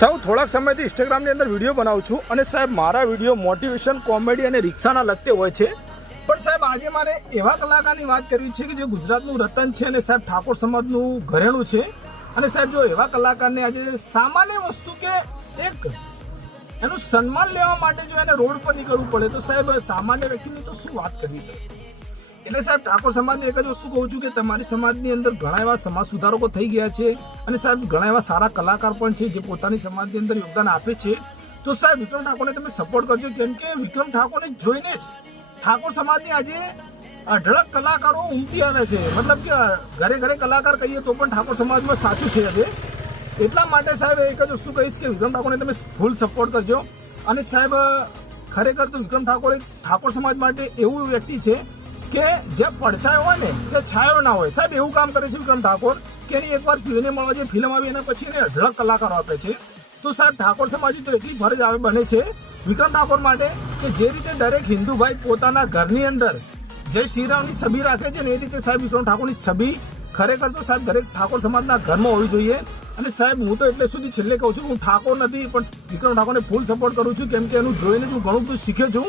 સાહેબ થોડાક સમયથી ઇન્સ્ટાગ્રામની અંદર વિડીયો બનાવું છું અને સાહેબ મારા વિડીયો મોટિવેશન, કોમેડી અને રિક્ષાના લગતે હોય છે. પણ સાહેબ આજે મારે એવા કલાકારની વાત કરવી છે કે જે ગુજરાતનું રતન છે અને સાહેબ ઠાકોર સમાજનું ઘરેણું છે. અને સાહેબ જો એવા કલાકારને આજે સામાન્ય વસ્તુ કે એક એનું સન્માન લેવા માટે જો એને રોડ પર નીકળવું પડે તો સાહેબ સામાન્ય વ્યક્તિની તો શું વાત કરવી છે. એટલે સાહેબ ઠાકોર સમાજની એક જ વસ્તુ કહું છું કે તમારી સમાજની અંદર ઘણા એવા સમાજ સુધારકો થઈ ગયા છે અને સાહેબ ઘણા એવા સારા કલાકાર પણ છે જે પોતાની સમાજની અંદર યોગદાન આપે છે. તો સાહેબ વિક્રમ ઠાકોરને તમે સપોર્ટ કરજો, કેમ કે વિક્રમ ઠાકોરને જોઈને જ ઠાકોર સમાજની આજે અઢળક કલાકારો ઉમટી આવે છે. મતલબ કે ઘરે ઘરે કલાકાર કહીએ તો પણ ઠાકોર સમાજમાં સાચું છે આજે. એટલા માટે સાહેબ એક જ વસ્તુ કહીશ કે વિક્રમ ઠાકોરને તમે ફૂલ સપોર્ટ કરજો. અને સાહેબ ખરેખર તો વિક્રમ ઠાકોર એક ઠાકોર સમાજ માટે એવું વ્યક્તિ છે કે જે પડછાયો હોય ને તે છાયો ના હોય. સાહેબ એવું કામ કરે છે વિક્રમ ઠાકોર કે એની એકવાર ફિલ્મને મળવા જે ફિલ્મ આવી એના પછી એને અઢળક કલાકારો આપે છે. તો સાહેબ ઠાકોર સમાજની તો એટલી ફરજ આવે બને છે વિક્રમ ઠાકોર માટે કે જે રીતે દરેક હિન્દુ ભાઈ પોતાના ઘરની અંદર જય શ્રી રામની છબી રાખે છે ને એ રીતે સાહેબ વિક્રમ ઠાકોરની છબી ખરેખર તો સાહેબ દરેક ઠાકોર સમાજના ઘરમાં હોવી જોઈએ. અને સાહેબ હું તો એટલે સુધી છેલ્લે કહું છું, હું ઠાકોર નથી પણ વિક્રમ ઠાકોરને ફૂલ સપોર્ટ કરું છું, કેમ કે એનું જોઈને હું ઘણું બધું શીખ્યો છું.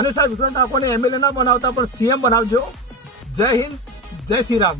અને સાહેબ વિક્રમ ઠાકોરને એમએલએ ના બનાવતા પણ સીએમ બનાવજો. જય હિન્દ, જય શ્રી રામ.